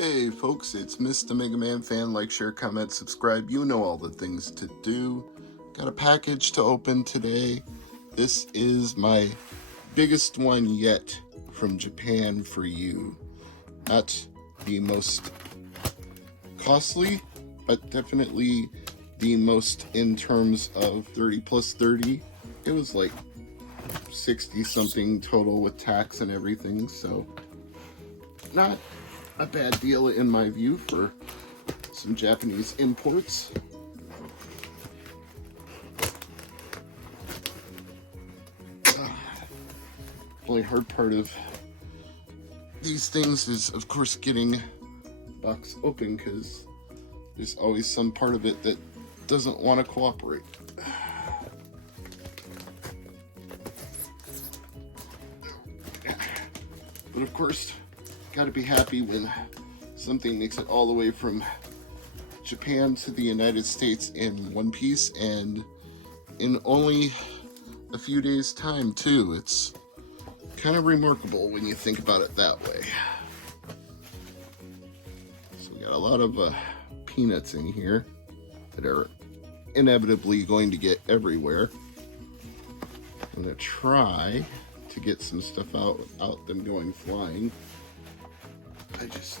Hey folks, it's Mr. MegaManFan. Like, share, comment, subscribe. You know all the things to do. Got a package to open today. This is my biggest one yet from Japan for you. Not the most costly, but definitely the most in terms of 30 plus 30. It was like 60 something total with tax and everything, so not a bad deal in my view for some Japanese imports. The only hard part of these things is, of course, getting the box open, because there's always some part of it that doesn't want to cooperate. But of course, gotta be happy when something makes it all the way from Japan to the United States in one piece, and in only a few days' time too. It's kind of remarkable when you think about it that way. So we got a lot of peanuts in here that are inevitably going to get everywhere. I'm gonna try to get some stuff out without them going flying. I just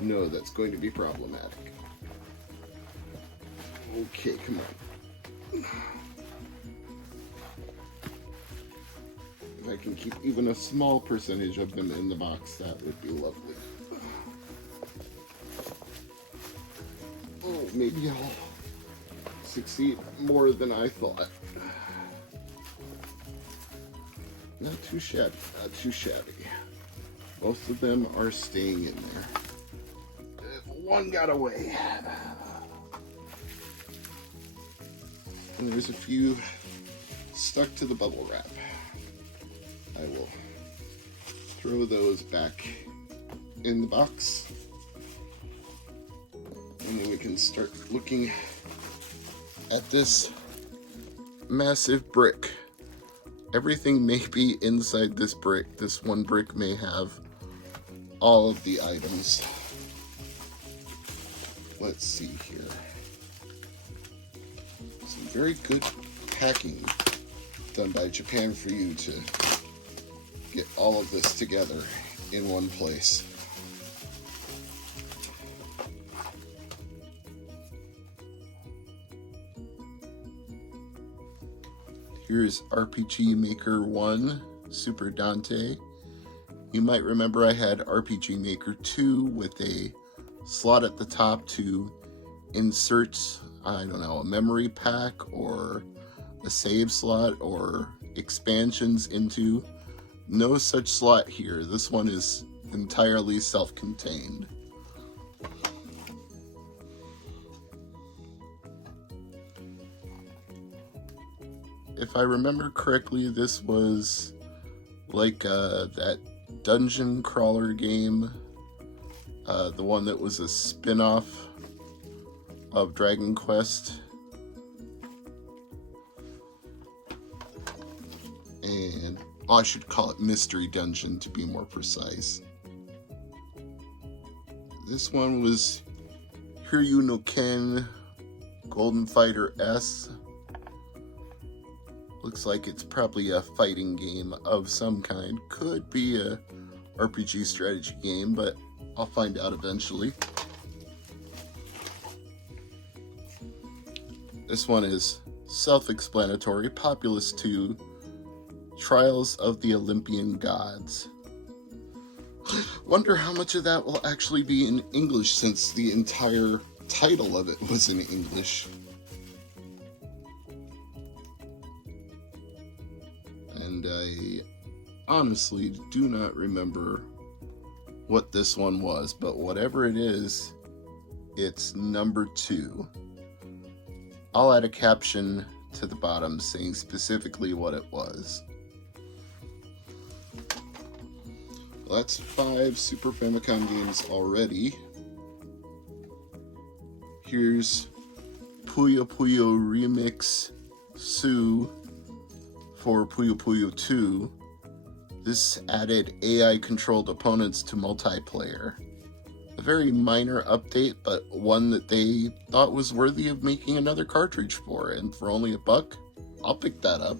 know that's going to be problematic. Okay, come on. If I can keep even a small percentage of them in the box, that would be lovely. Oh, maybe I'll succeed more than I thought. Not too shabby, not too shabby. Most of them are staying in there. One got away. And there's a few stuck to the bubble wrap. I will throw those back in the box. And then we can start looking at this massive brick. Everything may be inside this brick. This one brick may have all of the items. Let's see here. Some very good packing done by Japan for you to get all of this together in one place. Here's RPG Maker 1 Super Dante. You might remember I had RPG Maker 2 with a slot at the top to insert, I don't know, a memory pack or a save slot or expansions into. No such slot here. This one is entirely self-contained. If I remember correctly, this was like that dungeon crawler game, the one that was a spin-off of Dragon Quest. And I should call it Mystery Dungeon to be more precise. This one was Hiryu no Ken Golden Fighter S. Looks like it's probably a fighting game of some kind. Could be a RPG strategy game, but I'll find out eventually. This one is self-explanatory. Populous 2, Trials of the Olympian Gods. Wonder how much of that will actually be in English, since the entire title of it was in English. And I honestly do not remember what this one was, but whatever it is, it's number 2. I'll add a caption to the bottom saying specifically what it was. Well, that's 5 Super Famicom games already. Here's Puyo Puyo Remix Sue for Puyo Puyo 2. This added AI-controlled opponents to multiplayer. very minor update, but one that they thought was worthy of making another cartridge for, and for only $1, I'll pick that up.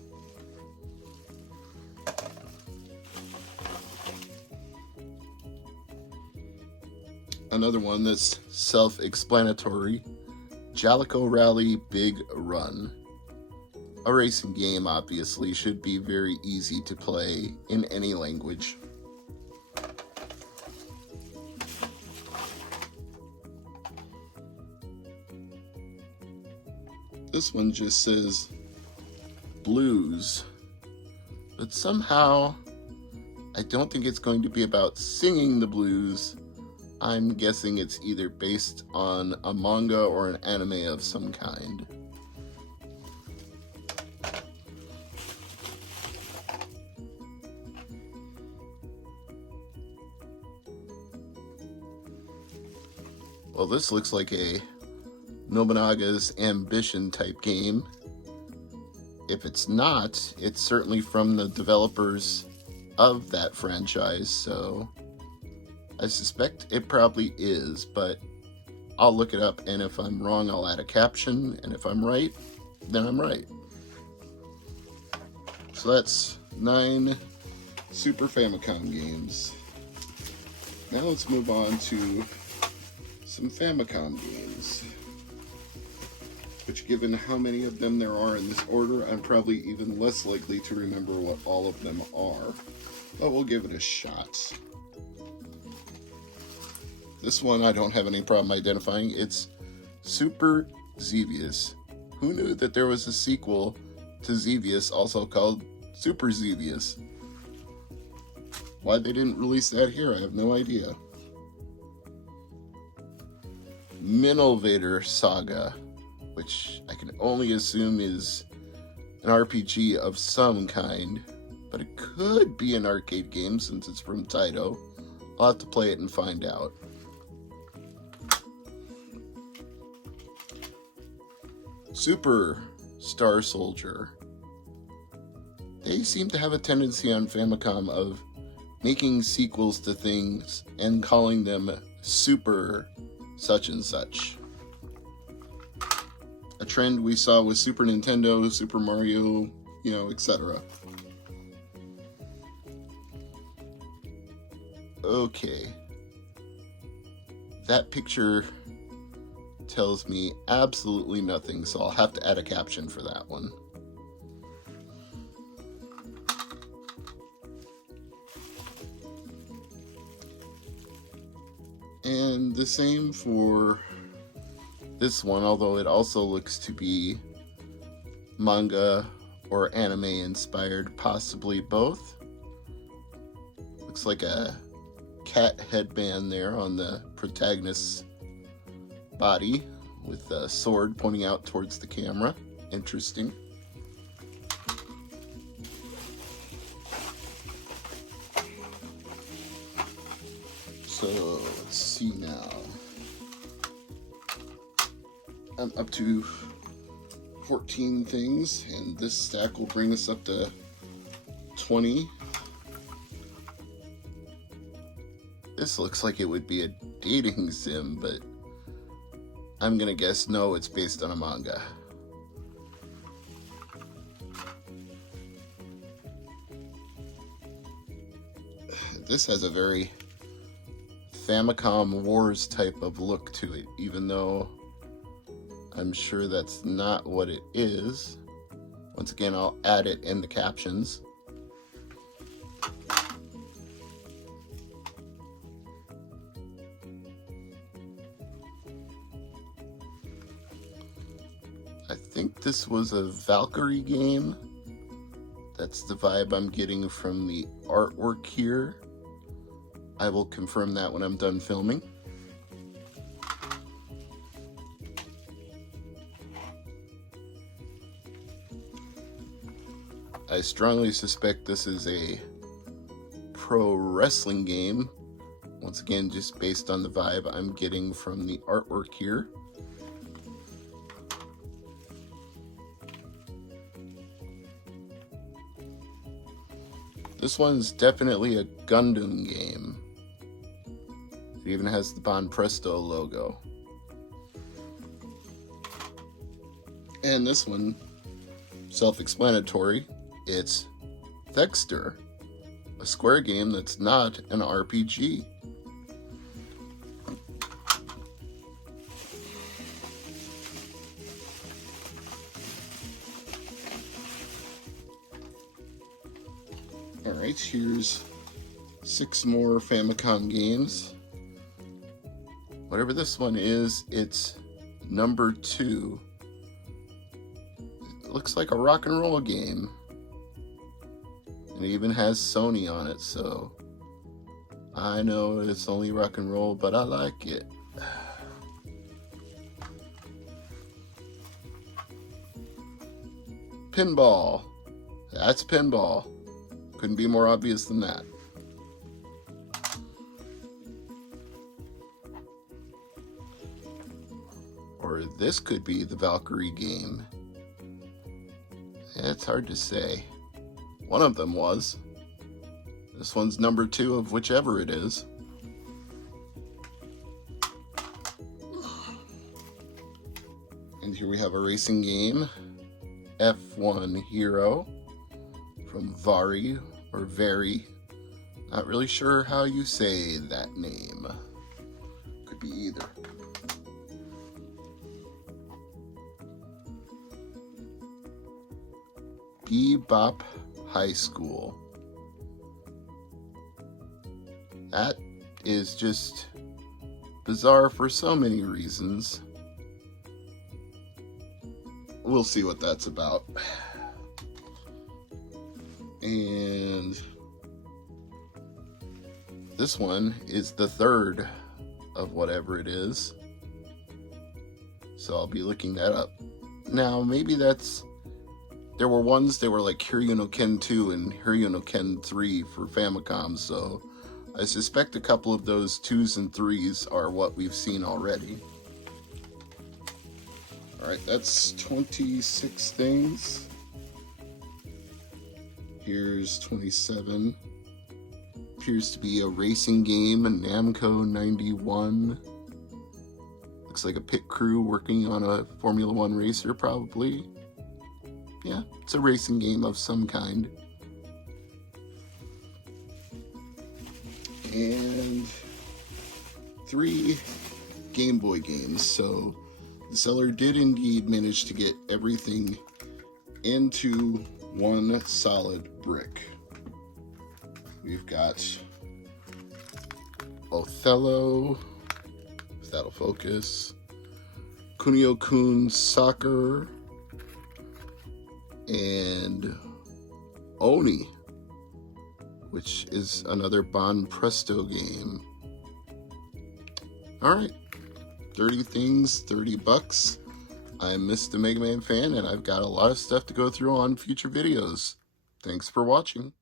Another one that's self-explanatory, Jalico Rally Big Run. A racing game, obviously, should be very easy to play in any language. This one just says blues, but somehow I don't think it's going to be about singing the blues. I'm guessing it's either based on a manga or an anime of some kind. Well, this looks like a Nobunaga's Ambition type game. If it's not, it's certainly from the developers of that franchise, so I suspect it probably is, but I'll look it up, and if I'm wrong, I'll add a caption, and if I'm right, then I'm right. So that's 9 Super Famicom games. Now let's move on to some Famicom games, which, given how many of them there are in this order, I'm probably even less likely to remember what all of them are, but we'll give it a shot. This one I don't have any problem identifying. It's Super Xevious. Who knew that there was a sequel to Xevious also called Super Xevious? Why they didn't release that here, I have no idea. Minilvator Saga, which I can only assume is an RPG of some kind, but it could be an arcade game since it's from Taito. I'll have to play it and find out. Super Star Soldier. They seem to have a tendency on Famicom of making sequels to things and calling them Super such and such. A trend we saw with Super Nintendo, Super Mario, etc. Okay. That picture tells me absolutely nothing, so I'll have to add a caption for that one. And the same for this one, although it also looks to be manga or anime inspired, possibly both. Looks like a cat headband there on the protagonist's body with a sword pointing out towards the camera. Interesting. So let's see now. I'm up to 14 things, and this stack will bring us up to 20. This looks like it would be a dating sim, but I'm gonna guess no, it's based on a manga. This has a very Famicom Wars type of look to it, even though I'm sure that's not what it is. Once again, I'll add it in the captions. I think this was a Valkyrie game. That's the vibe I'm getting from the artwork here. I will confirm that when I'm done filming. I strongly suspect this is a pro wrestling game. Once again, just based on the vibe I'm getting from the artwork here. This one's definitely a Gundam game. It even has the Bon Presto logo. And this one, self-explanatory, it's Thexter, a Square game that's not an RPG. Alright, here's 6 more Famicom games. Whatever this one is, it's number 2. It looks like a rock and roll game. And it even has Sony on it, so I know it's only rock and roll, but I like it. Pinball. That's pinball. Couldn't be more obvious than that. Or this could be the Valkyrie game. It's hard to say. One of them was. This one's number 2 of whichever it is. And here we have a racing game. F1 Hero from Vari or Very. Not really sure how you say that name. Could be either. Bebop High School. That is just bizarre for so many reasons. We'll see what that's about. And this one is the 3rd of whatever it is. So I'll be looking that up. Now, maybe that's... There were ones that were like Hiryu no Ken 2 and Hiryu no Ken 3 for Famicom, so I suspect a couple of those 2s and 3s are what we've seen already. Alright, that's 26 things. Here's 27. Appears to be a racing game, a Namco 91. Looks like a pit crew working on a Formula 1 racer, probably. Yeah, it's a racing game of some kind. And 3 Game Boy games. So the seller did indeed manage to get everything into one solid brick. We've got Othello, if that'll focus, Kunio-kun Soccer, and Oni, which is another Bon Presto game. Alright, 30 things, 30 bucks. I'm Mr. MegaManFan, and I've got a lot of stuff to go through on future videos. Thanks for watching.